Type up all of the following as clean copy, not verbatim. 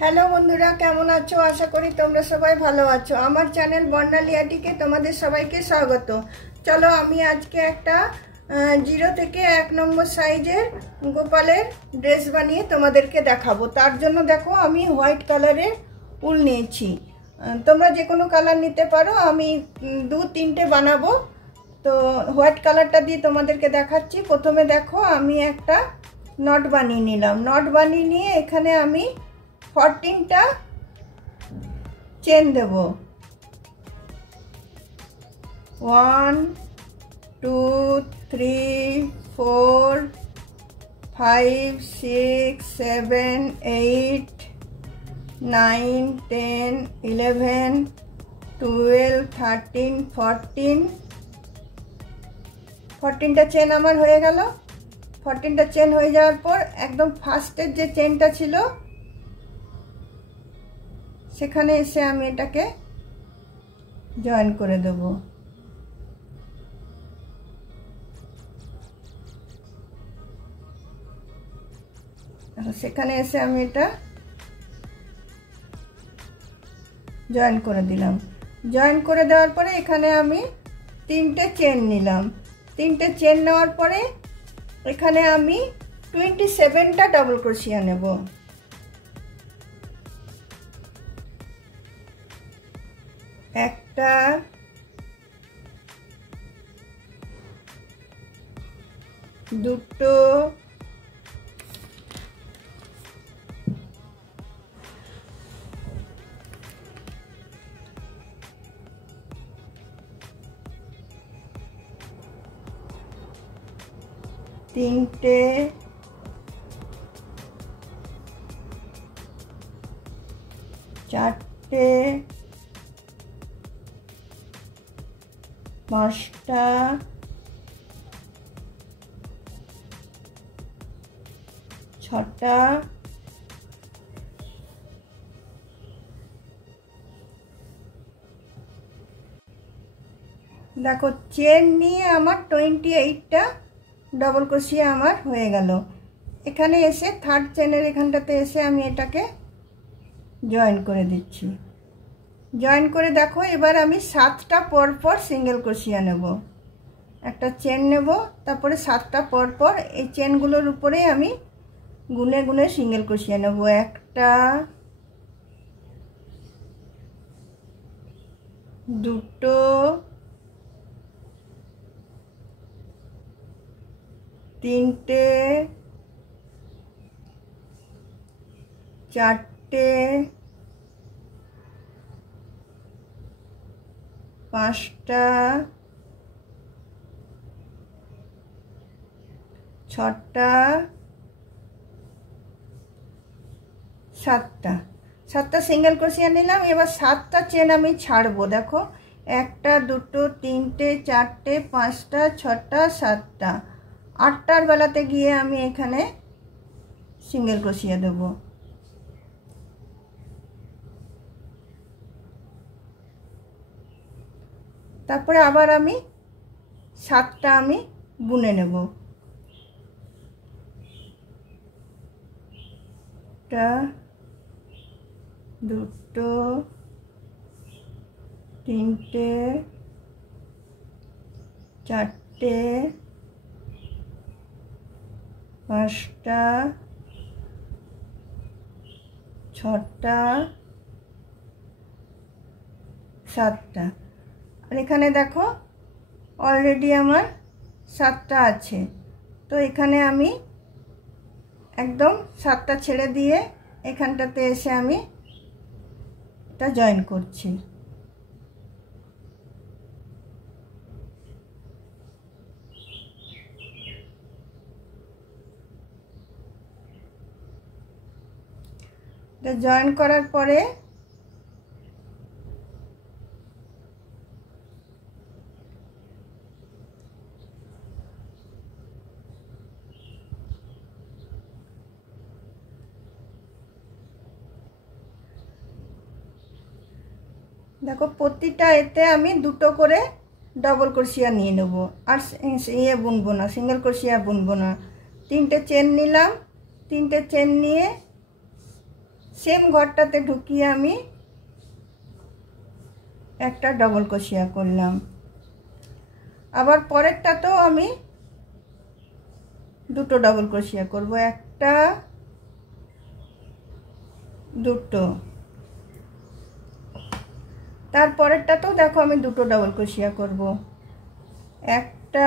Hello বন্ধুরা, কেমন আছো? আশা করি তোমরা সবাই ভালো আছো। আমার চ্যানেল বর্ণালিয়াটিকে তোমাদের সবাইকে স্বাগত। চলো আমি আজকে একটা 0 থেকে 1 নম্বর সাইজের গোপালের ড্রেস বানিয়ে তোমাদেরকে দেখাবো। তার জন্য দেখো আমি হোয়াইট কালারের উল নিয়েছি। তোমরা যে কোনো কালার নিতে পারো, আমি 2-3টে বানাবো। তো হোয়াইট কালারটা দিয়ে তোমাদেরকে দেখাচ্ছি। প্রথমে দেখো আমি একটা নট বানিয়ে নিলাম। নট বানিয়ে নিয়ে এখানে আমি 14টা চেন দেব। 1 2 3 4 5 6 7 8 9 10 11 12 13 14টা চেন আমার হয়ে গেল। 14টা চেন হয়ে যাওয়ার পর একদম ফার্স্টের যে চেনটা ছিল সেখানে এসে আমি এটাকে জয়েন করে দেব। সেখানে এসে আমি এটা জয়েন করে দিলাম। জয়েন করে দেওয়ার পরে এখানে আমি 3টে চেন নিলাম। 3টে চেন নেওয়ার পরে এখানে আমি 27টা ডাবল ক্রোশিয়া নেব। একটা, দুটো, তিনটে, চারটে, পাঁচটা, ছটা, দেখো চেন নিয়ে আমার 28টা ডবল ক্রোশিয়া আমার হয়ে গেল। এখানে এসে থার্ড চেনের এখানটাতে এসে আমি এটাকে জয়েন করে দিচ্ছি। জয়েন করে দেখো এবার আমি 7টা পর পর সিঙ্গেল ক্রোশিয়া নেব। একটা চেন নেব, তারপরে 7টা পর পর এই চেনগুলোর উপরে আমি গুনে গুনে সিঙ্গেল ক্রোশিয়া নেব। একটা, দুটো, তিনটে, চারটে, পাঁচটা, ছটা, সাতটা সিঙ্গেল ক্রোশিয়া নিলাম। এবার 7টা চেন আমি ছাড়বো। দেখো একটা, দুটো, তিনটে, চারটে, পাঁচটা, ছটা, 7টা, 8টার বেলাতে গিয়ে আমি এখানে সিঙ্গেল ক্রোশিয়া দেব। তারপরে আবার আমি 7টা আমি বুনে নেব। একটা, দুটো, তিনটে, চারটে, পাঁচটা, ছটা, 7টা। আর এখানে দেখো অলরেডি আমার 7টা আছে। তো এখানে আমি একদম 7টা ছেড়ে দিয়ে এখানটাতে এসে আমি এটা জয়েন করছি। এটা জয়েন করার পরে দেখো প্রতিটা এতে আমি দুটো করে ডবল ক্রোশিয়া নিয়ে নেব। আর ইয়ে বুনবো না, সিঙ্গেল ক্রোশিয়া বুনবো না। 3টে চেন নিলাম। 3টে চেন নিয়ে সেম ঘরটাতে ঢুকিয়ে আমি একটা ডবল ক্রোশিয়া করলাম। আবার পরেরটাতেও আমি দুটো ডবল ক্রোশিয়া করব, একটা দুটো। তারপরেরটাতেও দেখো আমি দুটো ডবল ক্রোশিয়া করব, একটা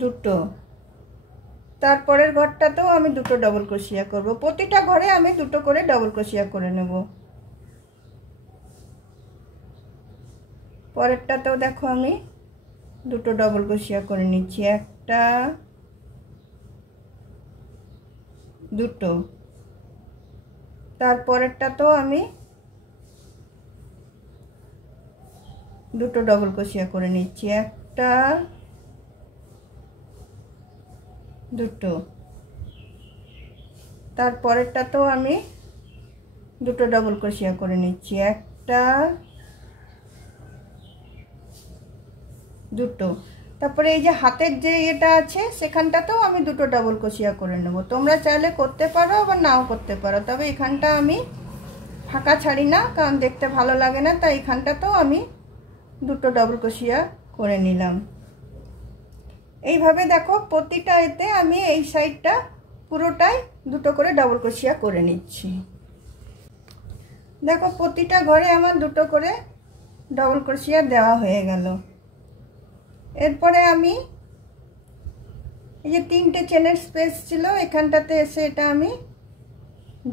দুটো। তারপরের ঘরটাতেও আমি দুটো ডবল ক্রোশিয়া করব। প্রতিটা ঘরে আমি দুটো করে ডবল ক্রোশিয়া করে নেব। পরেরটাতেও দেখো আমি দুটো ডবল ক্রোশিয়া করে নিচ্ছি, একটা দুটো। তারপরেরটাতেও আমি দুটো ডবল ক্রোশিয়া করে নিচ্ছি, একটা দুটো। তারপরেরটাতেও আমি দুটো ডবল ক্রোশিয়া করে নিচ্ছি, একটা দুটো। তারপরে এই যে হাতের যে এটা আছে সেখানটাতেও আমি দুটো ডবল ক্রোশিয়া করে নেব। তোমরা চাইলে করতে পারো আবার নাও করতে পারো, তবে এখানটা আমি ফাঁকা ছাড়ি না, কারণ দেখতে ভালো লাগে না, তাই এখানটাতেও আমি দুটো ডবল ক্রোশিয়া করে নিলাম। এইভাবে দেখো প্রতিটা এতে আমি এই সাইডটা পুরোটাই দুটো করে ডবল ক্রোশিয়া করে নিচ্ছি। দেখো প্রতিটা ঘরে আমার দুটো করে ডবল ক্রোশিয়া দেওয়া হয়ে গেল। এরপরে আমি এই যে তিনটে চেনের স্পেস ছিল এখানটাতে এসে এটা আমি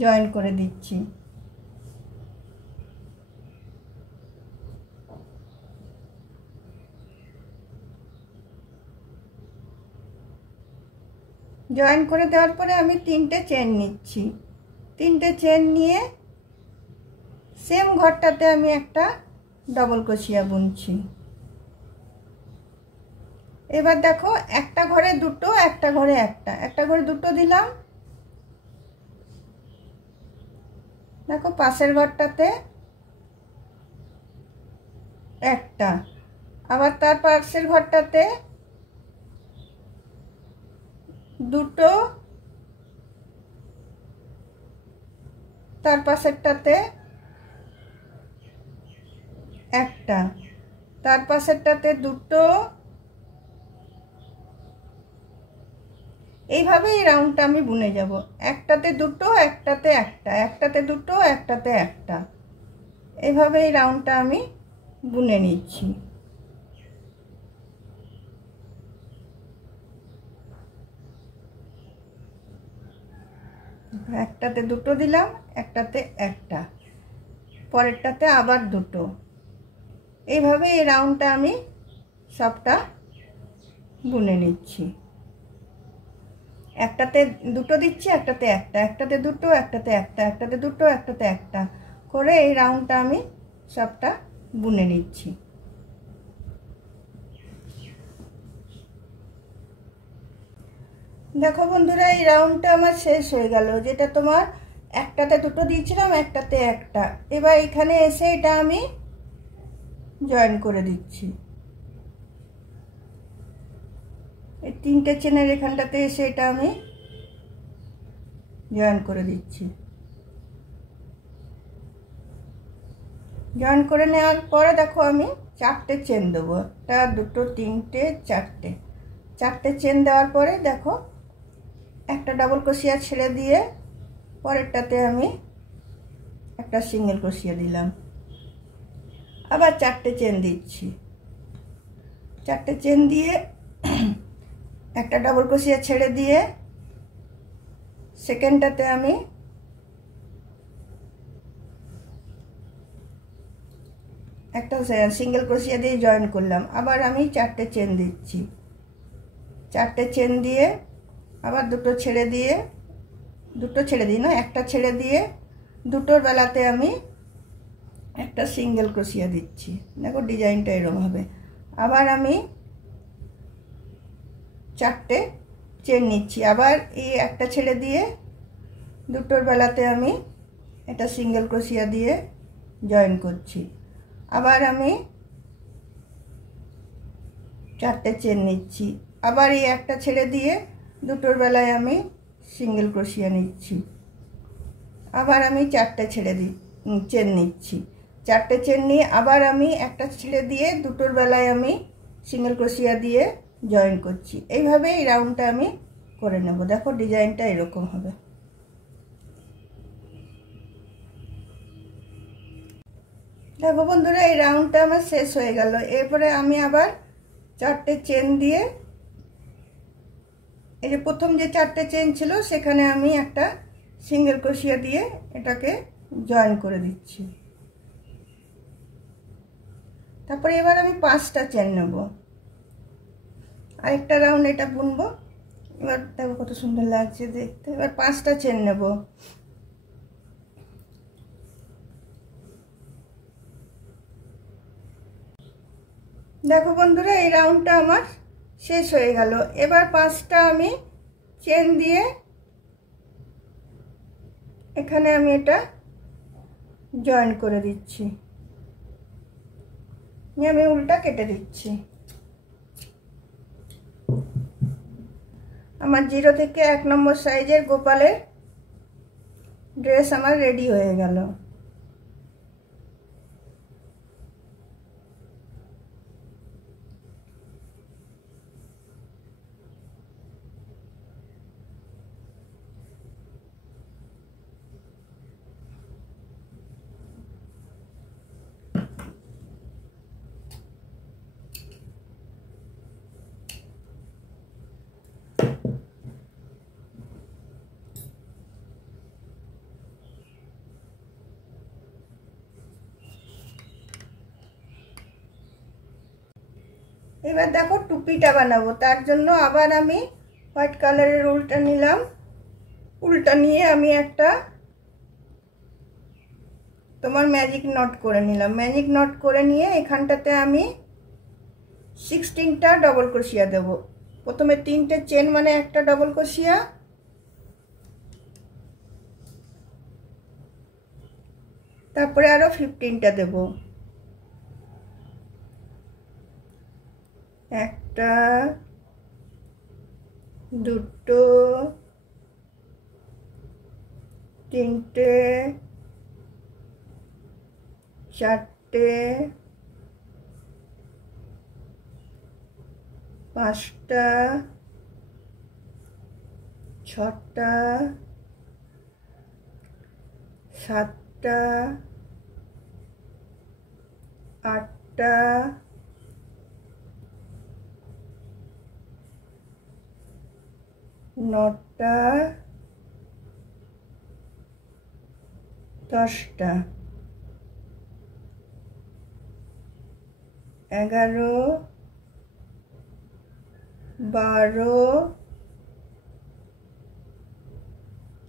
জয়েন করে দিচ্ছি। জয়েন করে দেওয়ার পরে আমি তিনটে চেন নিচ্ছি, তিনটে চেন নিয়ে সেম ঘরটাতে আমি একটা ডবল ক্রোশিয়া বুনছি। এবার দেখো একটা ঘরে দুটো, একটা ঘরে একটা, একটা ঘরে দুটো দিলাম। দেখো পাশের ঘরটাতে একটা, আবার তার পাশের ঘরটাতে দুটো, তার পাশেরটাতে একটা, তার পাশেরটাতে দুটো। এইভাবে এই রাউন্ডটা আমি বুনে যাব, একটাতে দুটো, একটাতে একটা, একটাতে দুটো, একটাতে একটা। এইভাবে এই রাউন্ডটা আমি বুনে নিচ্ছি। একটাতে দুটো দিলাম, একটাতে একটা, পরেরটাতে আবার দুটো। এইভাবে এই রাউন্ডটা আমি সবটা বুনে নিচ্ছি। একটাতে দুটো দিচ্ছি, একটাতে একটা, একটাতে দুটো, একটাতে একটা, একটাতে দুটো, একটাতে একটা করে এই রাউন্ডটা আমি সবটা বুনে নিচ্ছি। দেখো বন্ধুরা এই রাউন্ডটা আমার শেষ হয়ে গেল, যেটা তোমার একটাতে দুটো দিয়েছিলাম, একটাতে একটা। এবার এখানে এসে এটা আমি জয়েন করে দিচ্ছি। এই তিনটে চেনের এখানটাতে এসে এটা আমি জয়েন করে দিচ্ছি। জয়েন করে নেওয়ার পরে দেখো আমি চারটে চেন দেবো, একটা দুটো তিনটে চারটে। চারটে চেন দেওয়ার পরে দেখো একটা ডাবল ক্রোশিয়া ছেড়ে দিয়ে পরেরটাতে আমি একটা সিঙ্গেল ক্রোশিয়া দিলাম, আবার চারটে চেন দিচ্ছি। চারটে চেন দিয়ে একটা ডাবল ক্রোশিয়া ছেড়ে দিয়ে সেকেন্ডটাতে আমি একটা সিঙ্গেল ক্রোশিয়া দিয়ে জয়েন করলাম, আবার আমি চারটে চেন দিচ্ছি। চারটে চেন দিয়ে আবার দুটো ছেড়ে দিয়ে, দুটো ছেড়ে দিই না, একটা ছেড়ে দিয়ে দুটোর বেলাতে আমি একটা সিঙ্গেল ক্রোশিয়া দিচ্ছি। দেখো ডিজাইনটা এরকম হবে। আবার আমি চারটে চেন নিচ্ছি, আবার এই একটা ছেড়ে দিয়ে দুটোর বেলাতে আমি একটা সিঙ্গেল ক্রোশিয়া দিয়ে জয়েন করছি। আবার আমি চারটে চেন নিচ্ছি, আবার এই একটা ছেড়ে দিয়ে দুটোর বেলায় আমি সিঙ্গেল ক্রোশিয়া নিচ্ছি। আবার আমি 4টে ছেড়ে দিই, চেন নিচ্ছি। 4টে চেন নিয়ে আবার আমি একটা ছেড়ে দিয়ে দুটোর বেলায় আমি সিঙ্গেল ক্রোশিয়া দিয়ে জয়েন করছি। এইভাবে এই রাউন্ডটা আমি করে নেব। দেখো ডিজাইনটা এরকম হবে। দেখো বন্ধুরা, এই রাউন্ডটা আমার শেষ হয়ে গেল। এরপরে আমি আবার 4টে চেন দিয়ে, এই যে প্রথম যে 4টে চেন ছিল সেখানে আমি একটা সিঙ্গেল ক্রোশিয়া দিয়ে এটাকে জয়েন করে দিচ্ছি। তারপরে এবার আমি 5টা চেন নেব, আরেকটা রাউন্ড এটা বুনবো। এবার দেখো কত সুন্দর লাগছে দেখতে। এবার 5টা চেন নেব। দেখো বন্ধুরা, এই রাউন্ডটা আমার শেষ হয়ে গেল। এবার 5টা আমি চেন দিয়ে এখানে আমি এটা জয়েন করে দিচ্ছি। আমি উল্টা কেটে দিচ্ছি। আমার 0 থেকে 1 নম্বর সাইজের গোপালের ড্রেস আমার রেডি হয়ে গেল। এবার দেখো টুপিটা বানাবো। তার জন্য আবার আমি হোয়াইট কালারের উলটা নিলাম। উলটা নিয়ে আমি একটা তোমার ম্যাজিক নট করে নিলাম। ম্যাজিক নট করে নিয়ে এখানটাতে আমি 16টা ডবল ক্রোশিয়া দেব। প্রথমে 3টে চেন মানে একটা ডবল ক্রোশিয়া, তারপরে আরো 15টা দেব। একটা, দুটো, তিনটে, চারটে, 5টা, 6টা, 7টা, 8টা, 9টা, 10টা, 11, 12,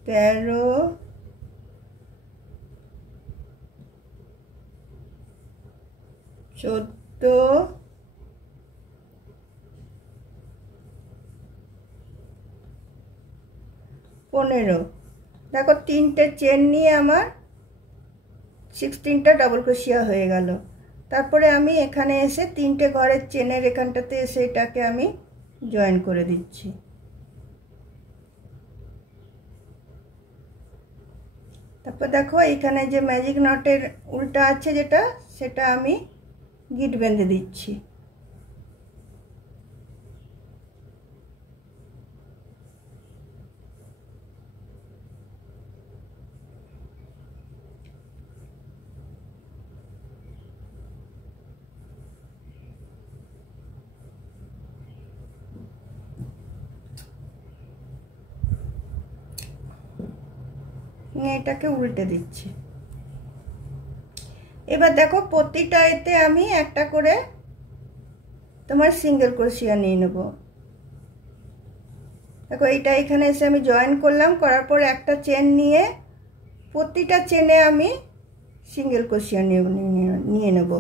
13, 14, 15। দেখো 3টে চেন নিয়ে আমার 16টা ডবল ক্রোশিয়া হয়ে গেল। তারপরে আমি এখানে এসে 3টে ঘরের চেনের এখানটাতে এসে এটাকে আমি জয়েন করে দিচ্ছি। তারপর দেখো এখানে যে ম্যাজিক নটের উল্টা আছে যেটা, সেটা আমি গিট বেঁধে দিচ্ছি। এটাকে উল্টে দিচ্ছি। এবার দেখো প্রতিটা এতে আমি একটা করে তোমার সিঙ্গেল ক্রোশিয়া নিয়ে নেব। দেখো এইটা এখানে এসে আমি জয়েন করলাম, করার পর একটা চেন নিয়ে প্রতিটা চেনে আমি সিঙ্গেল ক্রোশিয়া নিয়ে নেব।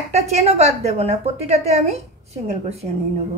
একটা চেনও বাদ দেব না, প্রতিটাতে আমি সিঙ্গেল ক্রোশিয়া নিয়ে নেব।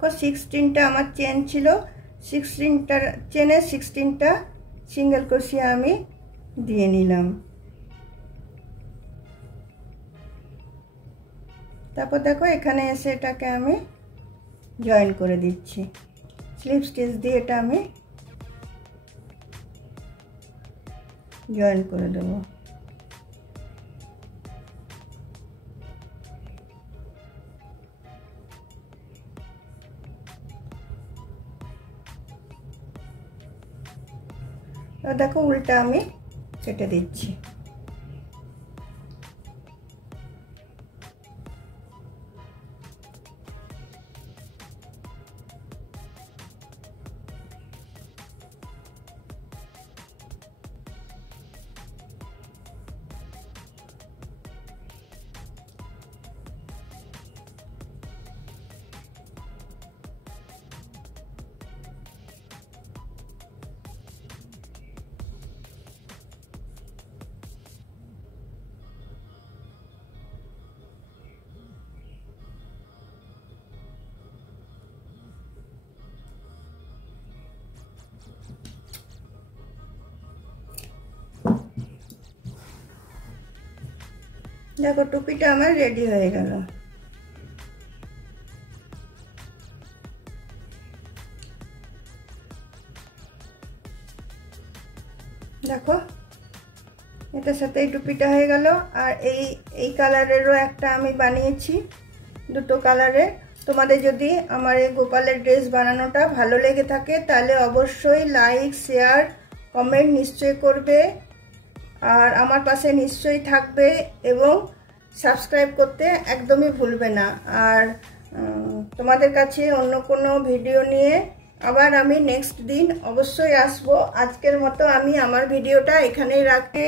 16টা আমার চেন ছিল, 16টা চেনে 16টা সিঙ্গেল ক্রোশিয়া আমি দিয়ে নিলাম। তারপর দেখো এখানে এসে এটাকে আমি জয়েন করে দিচ্ছি, স্লিপ স্টিচ দিয়ে এটা আমি জয়েন করে দেবো। দেখো উল্টা আমি কেটে দিচ্ছি। দেখো টুপিটা আমার রেডি হয়ে গেল। দেখো এটার সাথে এই টুপিটা হয়ে গেল। আর এই কালারেরও একটা আমি বানিয়েছি, দুটো কালারের। তোমাদের যদি আমার এই গোপালের ড্রেস বানানোটা ভালো লেগে থাকে তাহলে অবশ্যই লাইক, শেয়ার, কমেন্ট নিশ্চয়ই করবে, আর আমার পাশে নিশ্চয়ই থাকবে এবং সাবস্ক্রাইব করতে একদমই ভুলবে না। আর তোমাদের কাছে অন্য কোনো ভিডিও নিয়ে আবার আমি নেক্সট দিন অবশ্যই আসবো। আজকের মতো আমি আমার ভিডিওটা এখানেই রাখতে